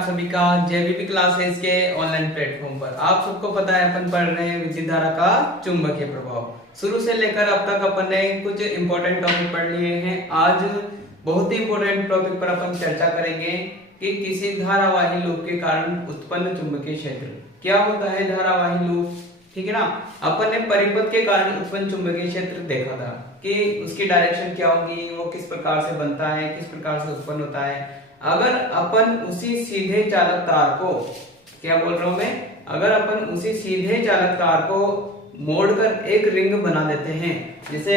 आप सभी का जेबीपी क्लासेस के ऑनलाइन प्लेटफॉर्म पर। आप सबको पता है अपन पढ़ रहे हैं विद्युत धारा का चुंबकीय प्रभाव। शुरू से लेकर अब तक अपन ने कुछ इंपॉर्टेंट टॉपिक पढ़ लिए हैं। आज बहुत ही इंपॉर्टेंट टॉपिक पर अपन चर्चा करेंगे कि किसी धारावाही लूप के कारण उत्पन्न चुंबकीय क्षेत्र क्या होता है। धारावाही लूप, ठीक है ना। अपन ने परिपथ के कारण उत्पन्न चुंबकीय क्षेत्र देखा था कि उसकी डायरेक्शन क्या होगी, वो किस प्रकार से बनता है, किस प्रकार से उत्पन्न होता है। अगर अपन उसी सीधे चालक तार को, क्या बोल रहा हूं मैं, अगर अपन उसी सीधे चालक तार को मोड़कर एक रिंग बना देते हैं, जैसे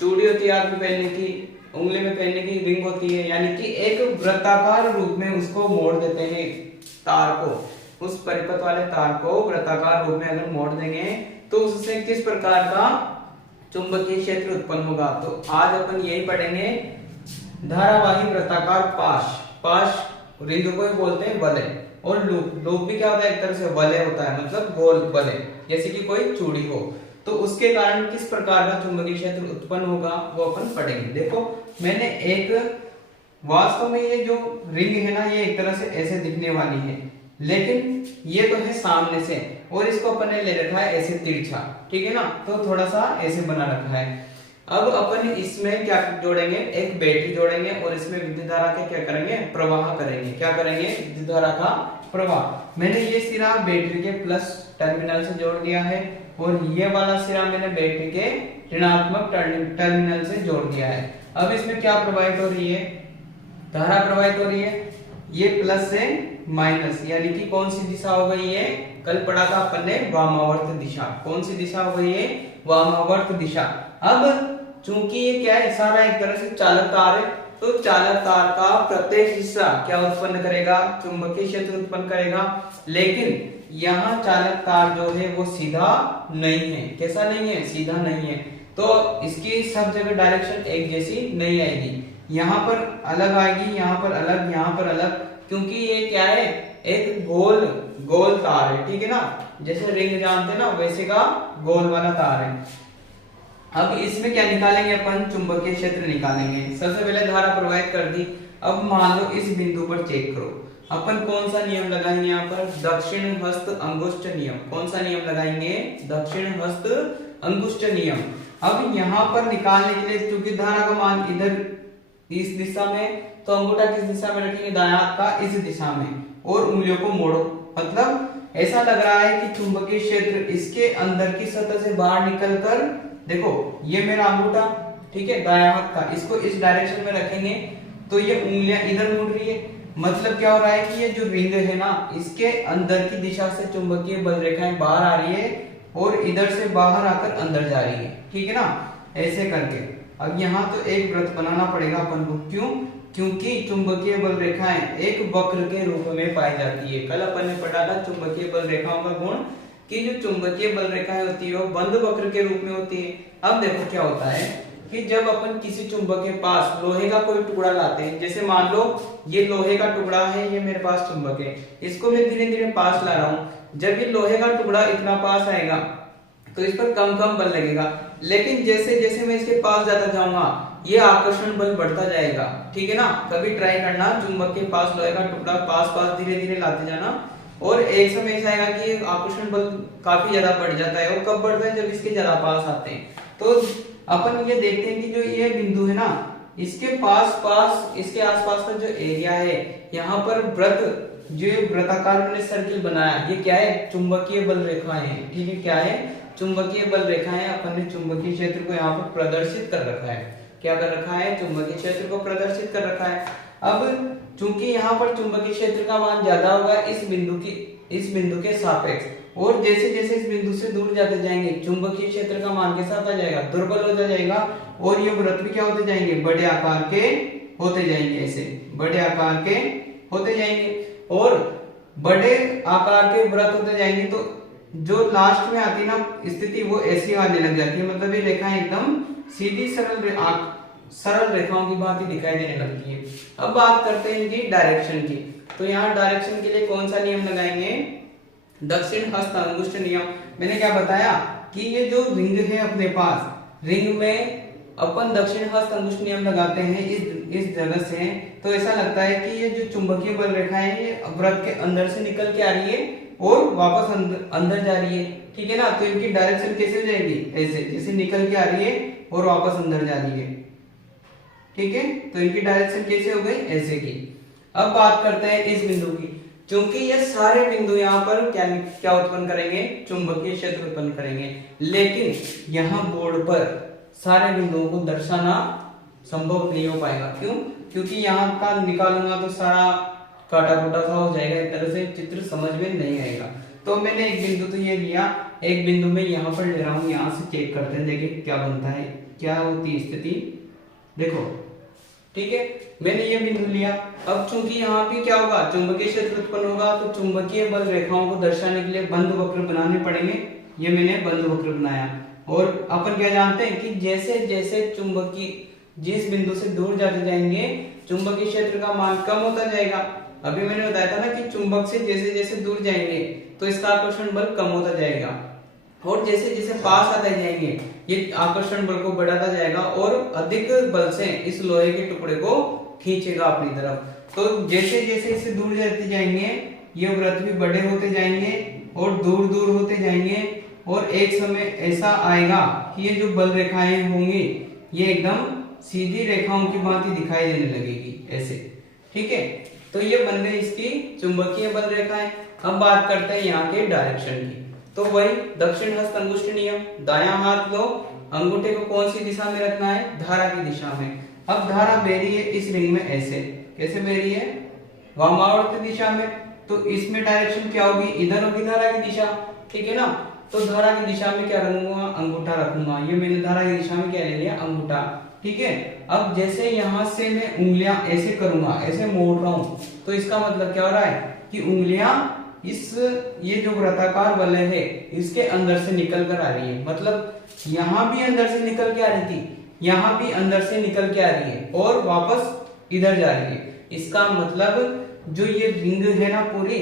चूड़ी होती है हाथ में पहनने की, उंगली में पहनने की रिंग होती है, यानी कि एक वृत्ताकार रूप में उसको मोड़ देते हैं तार को, उस परिपथ वाले तार को वृत्ताकार रूप में अगर मोड़ देंगे तो उससे किस प्रकार का चुंबकीय क्षेत्र उत्पन्न होगा। तो आज अपन यही पढ़ेंगे। धारावाही वृत्ताकार पाश रिंग को ही बोलते हैं वलय, और लूप भी क्या होता है, एक तरह से वलय होता है, मतलब गोल वलय, जैसे कि कोई चूड़ी हो। तो उसके कारण किस प्रकार का चुंबकीय क्षेत्र उत्पन्न होगा वो अपन पढ़ेंगे। देखो मैंने एक, वास्तव में ये जो रिंग है ना, ये एक तरह से ऐसे दिखने वाली है, लेकिन ये तो है सामने से, और इसको अपन ने ले रखा है ऐसे तिरछा, ठीक है ना, तो थोड़ा सा ऐसे बना रखा है। अब अपन इसमें क्या जोड़ेंगे, एक बैटरी जोड़ेंगे और इसमें विद्युत धारा के क्या करेंगे, प्रवाह करेंगे। क्या करेंगे, विद्युत धारा का प्रवाह। मैंने ये सिरा बैटरी के प्लस टर्मिनल से जोड़ दिया है, और ये वाला सिरा मैंने बैटरी के ऋणात्मक टर्मिनल से जोड़ दिया है। अब इसमें क्या प्रवाहित हो रही है, धारा प्रवाहित हो रही है, ये प्लस से माइनस, यानी कि कौन सी दिशा हो गई है, कल पढ़ा था अपन ने वामावर्त दिशा। कौन सी दिशा हो गई है, वामावर्त दिशा। अब चूंकि ये क्या है, सारा एक तरह से चालक तार है, तो चालक तार का प्रत्येक हिस्सा क्या उत्पन्न करेगा, चुंबकीय क्षेत्र उत्पन्न करेगा। लेकिन यहाँ चालक तार जो है वो सीधा नहीं है। कैसा नहीं है, सीधा नहीं है, तो इसकी सब जगह डायरेक्शन एक जैसी नहीं आएगी। यहाँ पर अलग आएगी, यहाँ पर अलग, यहाँ पर अलग, क्योंकि ये क्या है, एक गोल तार है, ठीक है ना, जैसे रिंग जानते हैं ना, वैसे का गोल वाला तार है। अब इसमें क्या निकालेंगे अपन, चुंबकीय क्षेत्र निकालेंगे। सबसे पहले धारा प्रवाहित कर दी। अब मान लो इस बिंदु पर चेक करो, अपन कौन सा नियम लगाएंगे यहाँ पर, दक्षिण हस्त अंगुष्ठ नियम। कौन सा नियम लगाएंगे, दक्षिण हस्त अंगुष्ठ नियम। अब यहाँ पर निकालने के लिए, क्योंकि धारा का मान इधर इस दिशा में, तो अंगूठा किस दिशा में रखेंगे, दायां हाथ का इस दिशा में, और उंगलियों को मोड़ो। मतलब ऐसा लग रहा है कि चुंबकीय क्षेत्र इसके अंदर की सतह से बाहर निकलकर, देखो ये मेरा अंगूठा, ठीक है, दायां हाथ का, इसको इस डायरेक्शन में रखेंगे तो ये उंगलियां इधर मुड़ रही है। मतलब क्या हो रहा है कि ये जो रिंग है ना, इसके अंदर की दिशा से चुंबकीय बल रेखाएं बाहर आ रही है और इधर से बाहर आकर अंदर जा रही है, ठीक है ना, ऐसे करके। अब यहाँ तो एक वृत्त बनाना पड़ेगा अपन को। क्यों, क्योंकि चुंबकीय बल रेखाएं एक वक्र के रूप में पाई जाती है। कल अपन ने पढ़ा था चुंबकीय बल रेखाओं का गुण, कि जो चुंबकीय बल रेखाएं होती है वो बंद वक्र के रूप में होती है। अब देखो क्या होता है कि जब अपन किसी चुंबक के पास लोहे का कोई टुकड़ा लाते हैं, जैसे मान लो ये लोहे का टुकड़ा है, ये मेरे पास चुंबक है, इसको मैं धीरे धीरे पास ला रहा हूं। जब ये लोहे का टुकड़ा इतना पास आएगा तो इस पर कम कम बल लगेगा, लेकिन जैसे जैसे मैं इसके पास जाता जाऊंगा ये आकर्षण बल बढ़ता जाएगा, ठीक है ना। कभी ट्राई करना, चुंबक के पास लोहे का टुकड़ा पास धीरे धीरे लाते जाना, और एक समय ऐसा आएगा कि आकर्षण बल काफी ज्यादा बढ़ जाता है। और कब बढ़ता है, जब इसके ज्यादा पास आते हैं। तो अपन ये देखते हैं कि जो ये बिंदु है ना, इसके पास इसके आसपास का जो एरिया है, यहाँ पर वृत्त, जो वृत्ताकार मैंने सर्किल बनाया, ये क्या है, चुंबकीय बल रेखाएं हैं, ठीक है, क्या है, चुंबकीय बल रेखाएं। अपन ने चुंबकीय क्षेत्र को यहाँ पर प्रदर्शित कर रखा है। क्या कर रखा है, चुंबकीय क्षेत्र को प्रदर्शित कर रखा है। अब चूंकि यहाँ पर चुंबकीय क्षेत्र का मान ज्यादा होगा इस बिंदु के सापेक्ष, और जैसे जैसे इस बिंदु से दूर जाते जाएंगे चुंबकीय क्षेत्र का मान के साथ आ जाएगा, दुर्बल होता जाएगा, और ये वृत्त भी क्या होते जाएंगे, बड़े आकार के होते जाएंगे, ऐसे बड़े आकार के होते जाएंगे। और बड़े आकार के वृत्त होते जाएंगे तो जो लास्ट में आती ना स्थिति, वो ऐसी आने लग जाती है। मतलब ये रेखाएं एकदम सीधी सरल रेखाओं की भांति दिखाई देने लगती है। अब बात करते हैं इनकी डायरेक्शन की। तो यहाँ डायरेक्शन के लिए कौन सा नियम लगाएंगे, दक्षिण हस्त अंगुष्ठ नियम। मैंने क्या बताया कि ये जो रिंग है अपने पास, रिंग में अपन दक्षिण हस्त अंगुष्ठ नियम लगाते हैं। इस जगह से तो ऐसा लगता है कि ये जो चुंबकीय बल रेखा है ये वृत्त के अंदर से निकल के आ रही है और वापस अंदर जा रही है, ठीक है ना। तो इनकी डायरेक्शन कैसे हो जाएगी, ऐसे जैसे निकल के आ रही है और वापस अंदर जा रही है, ठीक है। तो इनकी डायरेक्शन कैसे हो गई, ऐसे की। अब बात करते हैं इस बिंदु की। क्योंकि ये सारे बिंदु यहाँ पर क्या उत्पन्न करेंगे, चुंबकीय क्षेत्र उत्पन्न करेंगे, लेकिन यहाँ बोर्ड पर सारे बिंदुओं को दर्शाना संभव नहीं हो पाएगा। क्यों, क्योंकि यहाँ का निकालूंगा तो सारा काटा कुटा सा हो जाएगा, एक तरह से चित्र समझ में नहीं आएगा। तो मैंने एक बिंदु तो ये लिया, एक बिंदु में यहाँ पर ले रहा हूँ, यहाँ से चेक करते हैं, देखिए क्या बनता है, क्या होती स्थिति, देखो, ठीक है। मैंने ये बिंदु लिया। अब चूंकि यहाँ पे क्या होगा, चुंबकीय क्षेत्र उत्पन्न होगा, तो चुंबकीय बल रेखाओं को दर्शाने के लिए बंद वक्र बनाने पड़ेंगे। ये मैंने बंद वक्र बनाया। और अपन क्या जानते हैं कि जैसे जैसे चुंबकीय जिस बिंदु से दूर जाते जाएंगे चुंबकीय क्षेत्र का मान कम होता जाएगा। अभी मैंने बताया था ना कि चुंबक से जैसे जैसे दूर जाएंगे तो इसका आकर्षण बल कम होता जाएगा, और जैसे जैसे पास आते जाएंगे ये आकर्षण बल को बढ़ाता जाएगा और अधिक बल से इस लोहे के टुकड़े को खींचेगा अपनी तरफ। तो जैसे जैसे इसे दूर जाते जाएंगे ये वृत्त भी बड़े होते जाएंगे और दूर दूर होते जाएंगे, और एक समय ऐसा आएगा कि ये जो बल रेखाएं होंगी ये एकदम सीधी रेखाओं की भांति दिखाई देने लगेगी, ऐसे, ठीक है। तो ये बन गई इसकी चुंबकीय बल रेखाएं। अब बात करते हैं यहाँ के डायरेक्शन की। तो वही दक्षिण हस्त अंगुष्ठ नियम, दायां हाथ लो, अंगूठे को कौन सी दिशा में रखना है, धारा की दिशा में। अब धारा बह रही है इस रिंग में, ऐसे कैसे बह रही है, वामावर्त दिशा में। तो इसमें डायरेक्शन क्या होगी, इधर होगी धारा की दिशा, ठीक है ना। तो धारा की दिशा में क्या रखूंगा, अंगूठा रखूंगा। ये मैंने धारा की दिशा में क्या ले लिया, अंगूठा, ठीक है। अब जैसे यहां से मैं उंगलियां ऐसे करूंगा, ऐसे मोड़ रहा हूं, तो इसका मतलब क्या हो रहा है कि उंगलियां इस ये जो वृत्ताकार वलय है इसके अंदर से निकल कर आ रही है। मतलब यहां भी अंदर से निकल के आ रही थी, यहां भी अंदर से निकल के आ रही है और वापस इधर जा रही है। इसका मतलब जो ये रिंग है ना पूरी,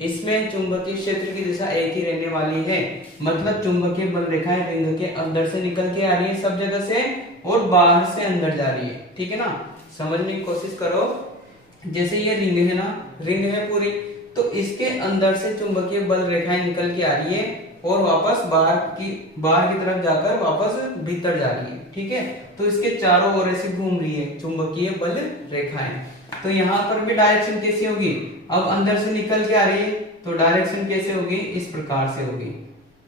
इसमें चुंबकीय क्षेत्र की दिशा एक ही रहने वाली है। मतलब चुंबकीय बल रेखाएं रिंग के अंदर से निकल के आ रही है सब जगह से और बाहर से अंदर जा रही है, ठीक है ना। समझने की कोशिश करो। जैसे ये रिंग है ना, रिंग है पूरी, तो इसके अंदर से चुंबकीय बल रेखाएं निकल के आ रही है और वापस बाहर की तरफ जाकर वापस भीतर जा रही है, ठीक है। तो इसके चारों ओर ऐसे घूम रही है चुंबकीय बल रेखाएं। तो यहाँ पर भी डायरेक्शन कैसी होगी, अब अंदर से निकल के आ रही है तो डायरेक्शन कैसे होगी, इस प्रकार से होगी,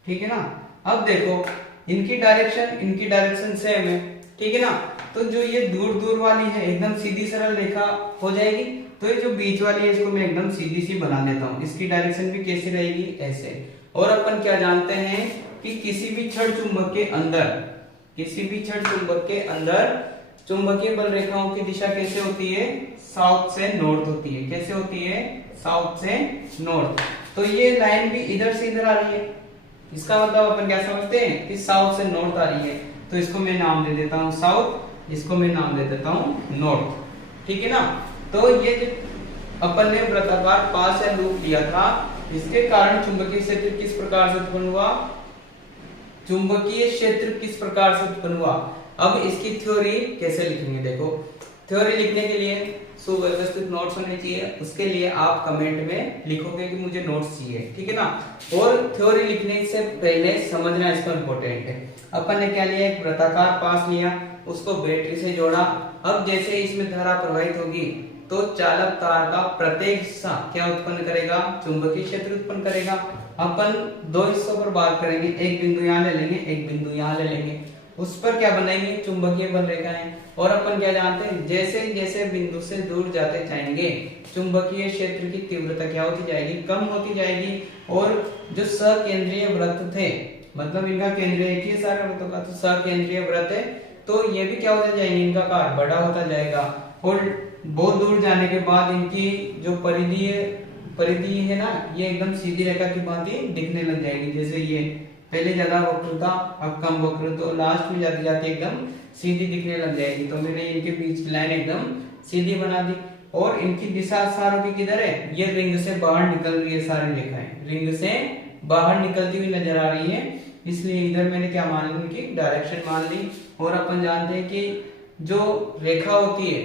ठीक है ना। अब देखो इनकी डायरेक्शन सेम है, ठीक है ना। तो जो ये दूर दूर वाली है एकदम सीधी सरल रेखा हो जाएगी, तो ये जो बीच वाली है इसको मैं एकदम सीधी सी बना देता हूँ। इसकी डायरेक्शन भी कैसे रहेगी, ऐसे। और अपन क्या जानते हैं कि किसी भी छड़ चुंबक के अंदर चुंबकीय बल रेखाओं की दिशा कैसे होती है, साउथ से नॉर्थ होती है। कैसे होती है, साउथ से नॉर्थ। तो ये लाइन भी इधर से इधर आ रही है, इसका मतलब अपन क्या समझते हैं कि साउथ से नॉर्थ आ रही है। तो इसको मैं नाम दे देता हूँ साउथ, इसको मैं नाम दे देता हूँ नॉर्थ, ठीक है ना। तो ये जो अपन ने वृत्ताकार पास या लूप लिया था, इसके कारण चुंबकीय क्षेत्र किस प्रकार से उत्पन्न हुआ। अब इसकी थ्योरी कैसे लिखेंगे, देखो थ्योरी लिखने के लिए सुव्यवस्थित नोट्स होने चाहिए। उसके लिए आप कमेंट में लिखोगे कि मुझे नोट्स चाहिए, ठीक है ना। और थ्योरी लिखने से पहले समझना इसका इंपॉर्टेंट है। अपन ने क्या लिया, एक वृत्ताकार पास लिया, उसको बैटरी से जोड़ा। अब जैसे इसमें धारा प्रवाहित होगी तो चालक तार का प्रत्येक हिस्सा क्या उत्पन्न करेगा, चुंबकीय क्षेत्र उत्पन्न करेगा। अपन दो हिस्सों पर बात करेंगे, एक बिंदु यहाँ ले लेंगे, एक बिंदु यहाँ ले लेंगे, उस पर क्या बनाएंगे, चुंबकीय बल रेखाएं। और अपन क्या जानते हैं, जैसे जैसे बिंदु से दूर जाते जाएंगे चुंबकीय क्षेत्र की तीव्रता क्या होती जाएगी, कम होती जाएगी। और जो सकेंद्रीय वृत्त थे, मतलब इनका केंद्र एक ही सारे वृत्तों का, तो सकेंद्रीय वृत्त है, तो ये भी क्या होता जाएंगे, इनका आकार बड़ा होता जाएगा। और बहुत दूर जाने के बाद इनकी जो परिधि है ना, ये एकदम सीधी रेखा की भांति दिखने लग जाएगी। जैसे ये पहले ज्यादा वक्र था, अब कम वक्र, तो लास्ट में जाते जाते एकदम सीधी दिखने लग जाएगी। तो मैंने इनके बीच की लाइन एकदम सीधी बना दी। और इनकी दिशा सारों की किधर है, ये रिंग से बाहर निकल रही है, सारी रेखाएं रिंग से बाहर निकलती हुई नजर आ रही है, इसलिए इधर मैंने क्या मान ली, इनकी डायरेक्शन मान ली। और अपन जानते हैं कि जो रेखा होती है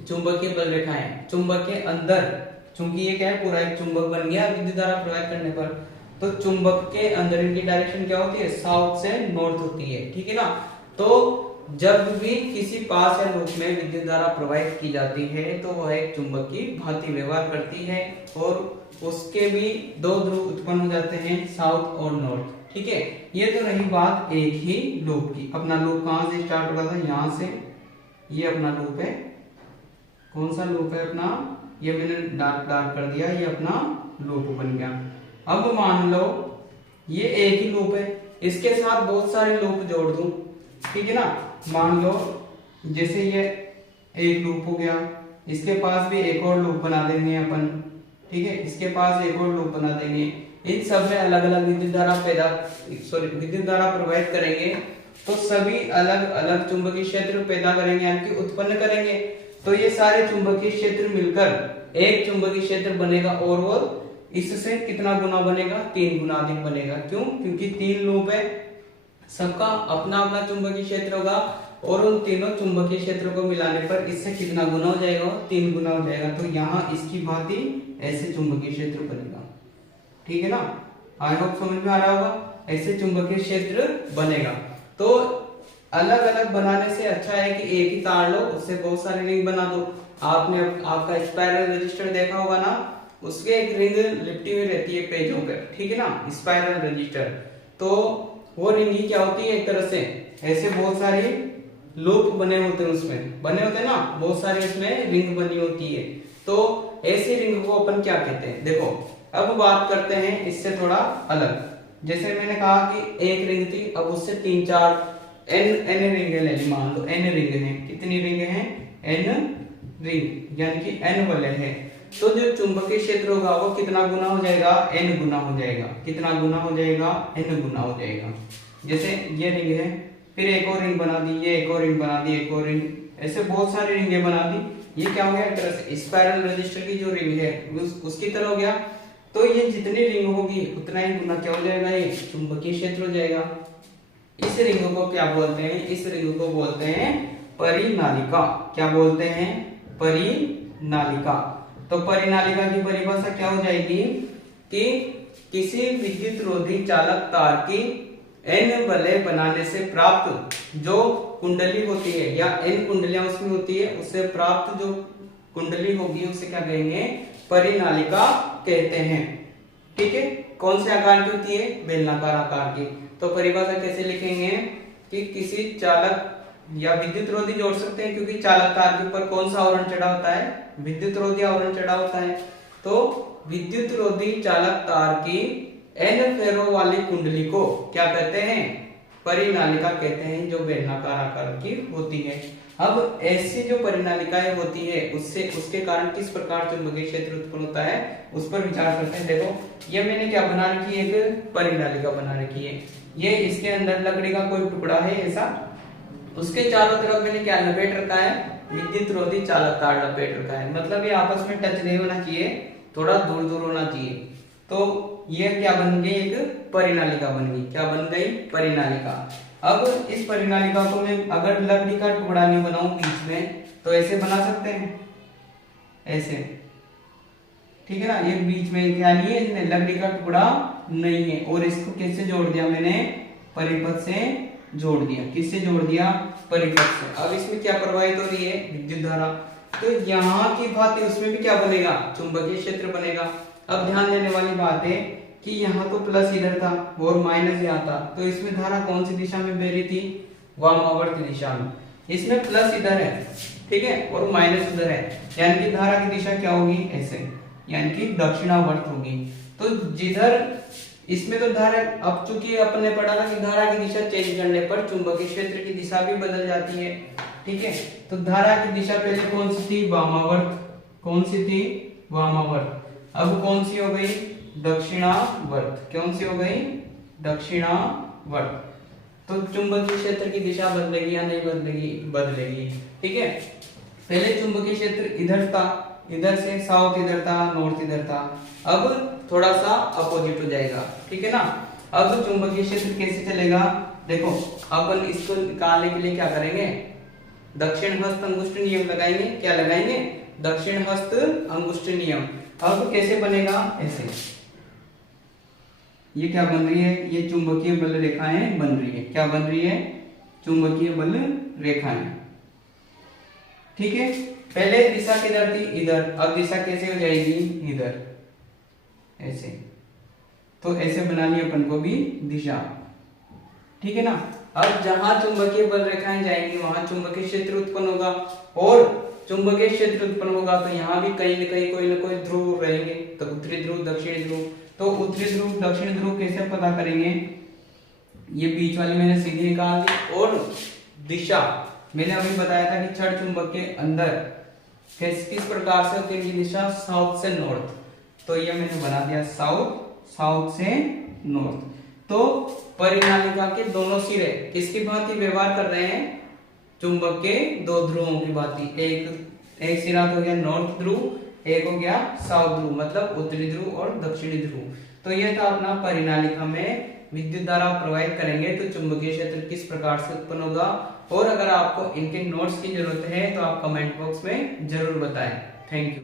चुंबकीय बल रेखाएं चुंबक के अंदर, चूंकि ये क्या है पूरा एक चुंबक बन गया विद्युत धारा प्रवाहित करने पर, तो चुंबक के अंदर इनकी डायरेक्शन क्या होती है, साउथ से नॉर्थ होती है, ठीक है ना। तो जब भी किसी पास या लूप में विद्युत धारा प्रवाहित की जाती है तो वह एक चुंबक की भांति व्यवहार करती है और उसके भी दो ध्रुव उत्पन्न हो जाते हैं, साउथ और नॉर्थ, ठीक है। ये तो रही बात एक ही लूप की। अपना लूप कहां से स्टार्ट होगा था, यहां से, ये अपना लूप है, कौन सा लूप है अपना, ये मैंने डार्क डार्क कर दिया, ये अपना लूप बन गया। अब मान लो ये एक ही लूप है, इसके साथ बहुत सारे लूप जोड़ दूं, ठीक है ना। मान लो जैसे ये एक लूप हो गया, इसके पास भी एक और लूप बना देंगे अपन, ठीक है, इसके पास एक और लूप बना देंगे, इन सब में अलग अलग विद्युत धारा प्रवाहित करेंगे, तो सभी अलग अलग चुंबकीय क्षेत्र पैदा करेंगे, यानी कि उत्पन्न करेंगे। तो ये सारे चुंबकीय क्षेत्र मिलकर एक चुंबकीय क्षेत्र बनेगा और वो इससे कितना गुना बनेगा, 3 गुना अधिक बनेगा। क्यों? क्योंकि 3 लूप है, सबका अपना अपना चुंबकीय क्षेत्र होगा और उन तीनों चुंबकीय क्षेत्रों को मिलाने पर इससे कितना गुना हो जाएगा, 3 गुना हो जाएगा। तो यहाँ इसकी भांति ऐसे चुंबकीय क्षेत्र बनेगा, ठीक है ना। आई होप समझ में आ रहा होगा, ऐसे चुंबकीय क्षेत्र बनेगा। तो अलग अलग बनाने से अच्छा है कि एक ही तार लो, उससे बहुत सारे रिंग बना दो। आपने आपका स्पाइरल रजिस्टर देखा होगा ना, उसके एक रिंग लिपटी हुई रहती है पेजों पर, ठीक है ना, स्पाइरल रजिस्टर। तो वो रिंग ही क्या होती है, एक तरह से ऐसे बहुत सारे लूप बने होते हैं, उसमें बने होते हैं ना, बहुत सारी उसमें रिंग बनी होती है। तो ऐसी रिंग को अपन क्या कहते हैं, देखो अब बात करते हैं इससे थोड़ा अलग। जैसे मैंने कहा कि एक रिंग थी, अब उससे 3 4 n रिंग ले ली, मान लो n रिंग है, कितनी रिंग है, n रिंग, यानी कि n वाले हैं। तो जो चुंबकीय क्षेत्र होगा वो कितना गुना हो जाएगा, n गुना हो जाएगा। कितना गुना हो जाएगा, n गुना हो जाएगा। जैसे ये रिंग है, फिर एक और रिंग बना दी, ये एक और रिंग बना दी, एक और रिंग, ऐसे बहुत सारी रिंगें बना दी। ये क्या हो गया, एक तरह से स्पाइरल रजिस्टर की जो रिंग है उसकी तरह हो गया। तो ये जितनी रिंग होगी उतना ही गुना क्या हो जाएगा, ये चुंबकीय क्षेत्र हो जाएगा। इस रिंग को क्या बोलते हैं, इस रिंग को बोलते हैं परिनालिका। क्या बोलते हैं, परिनालिका। तो परिनालिका की परिभाषा क्या हो जाएगी कि किसी विद्युत रोधी चालक तार की n वलय बनाने से प्राप्त जो कुंडली होती है, या n कुंडलियां उसमें होती है, उससे प्राप्त जो कुंडली होगी उसे क्या कहेंगे, परिनालिका कहते हैं, ठीक है। कौन से आकार की होती है, बेलनाकार आकार की। तो परिभाषा कैसे लिखेंगे कि किसी चालक या विद्युत रोधी जोड़ सकते हैं, क्योंकि चालक तार के ऊपर कौन सा आवरण चढ़ा होता है, विद्युत रोधी आवरण चढ़ा होता है। तो विद्युत रोधी चालक तार की n फेरों वाली कुंडली को क्या कहते हैं, परिनालिका कहते हैं, जो बेलनाकार आकार की होती है। अब ऐसी जो परिनालिकाएं होती है उससे उसके कारण किस प्रकार चुंबकीय क्षेत्र उत्पन्न होता है उस पर विचार करते हैं। देखो ये मैंने क्या बना रखी है, एक परिनालिका बना रखी है। ये इसके अंदर लकड़ी का कोई टुकड़ा है ऐसा, उसके चारों तरफ मैंने क्या लपेट रखा है, विद्युत रोधी चालक तार लपेट रखा है। मतलब ये आपस में टच नहीं होना चाहिए, थोड़ा दूर दूर होना चाहिए। तो ये क्या बन गई, एक परिनालिका बन गई। क्या बन गई, परिनालिका। अब इस परिनालिका को मैं अगर लकड़ी का टुकड़ा नहीं बनाऊं बीच में, तो ऐसे बना सकते हैं, ऐसे, ठीक है ना। ये बीच में क्या नहीं है, इसमें लकड़ी का टुकड़ा नहीं है। और इसको किससे जोड़ दिया मैंने, परिपथ से जोड़ दिया। किससे जोड़ दिया, परिपथ से। अब इसमें क्या प्रवाहित हो रही है, विद्युत धारा। तो यहाँ की भांति उसमें भी क्या बनेगा, चुंबकीय क्षेत्र बनेगा। अब ध्यान देने वाली बात है कि यहाँ तो प्लस इधर था और माइनस यहाँ था, तो इसमें धारा कौन सी दिशा में बह रही थी, वामावर्त दिशा में। इसमें प्लस इधर है, ठीक है, और माइनस उधर है, यानी कि धारा की दिशा क्या होगी, ऐसे, यानी कि दक्षिणावर्त होगी। तो जिधर इसमें तो धारा, अब चूंकि अपने पढ़ा था कि धारा की दिशा चेंज करने पर चुंबकीय क्षेत्र की दिशा भी बदल जाती है, ठीक है। तो धारा की दिशा पहले कौन सी थी, वामावर्त। कौन सी थी, वामावर्त। अब कौन सी हो गई, दक्षिणावर्त। कौन सी हो गई, दक्षिणावर्त। तो चुंबकीय क्षेत्र की दिशा बदलेगी या नहीं बदलेगी, बदलेगी, ठीक है। पहले चुंबकीय क्षेत्र इधर था, इधर से साउथ इधर था, नॉर्थ इधर था, अब थोड़ा सा अपोजिट हो जाएगा, ठीक है ना। अब चुंबकीय क्षेत्र कैसे चलेगा, देखो अपन इसको निकालने के लिए क्या करेंगे, दक्षिण हस्त अंगुष्ठ नियम लगाएंगे। क्या लगाएंगे? दक्षिण हस्त अंगुष्ठ नियम। अब कैसे बनेगा? ऐसे, ये क्या बन रही है? ये चुंबकीय बल रेखाएं बन रही है। क्या बन रही है? चुंबकीय बल रेखाएं। ठीक है, पहले दिशा किधर थी? इधर। अब दिशा कैसे हो जाएगी? इधर, ऐसे। तो ऐसे बनानी अपन को भी दिशा। ठीक है ना। अब जहां चुंबकीय बल रेखाएं जाएंगी वहां चुंबकीय क्षेत्र उत्पन्न होगा, और चुंबकीय क्षेत्र उत्पन्न होगा तो यहाँ भी कहीं न कहीं कोई न कोई ध्रुव रहेंगे। तो उत्तरी ध्रुव, दक्षिणी ध्रुव। तो उत्तरी ध्रुव, दक्षिणी ध्रुव कैसे पता करेंगे? ये बीच वाली मैंने सीधी निकाल दी, और दिशा मैंने अभी बताया था कि छड़ चुंबक के अंदर किस प्रकार से होती है दिशा? साउथ से नॉर्थ। तो ये मैंने बना दिया साउथ से नॉर्थ। तो परिनालिका के दोनों सिरे किसकी भांति व्यवहार कर रहे हैं? चुंबक के दो ध्रुवों की भांति। एक सिरा तो हो गया नॉर्थ ध्रुव, एक हो गया साउथ ध्रुव, मतलब उत्तरी ध्रुव और दक्षिणी ध्रुव। तो यह था अपना परिनालिका में विद्युत धारा प्रवाहित करेंगे तो चुंबकीय क्षेत्र किस प्रकार से उत्पन्न होगा। और अगर आपको इनके नोट्स की जरूरत है तो आप कमेंट बॉक्स में जरूर बताएं। Thank you.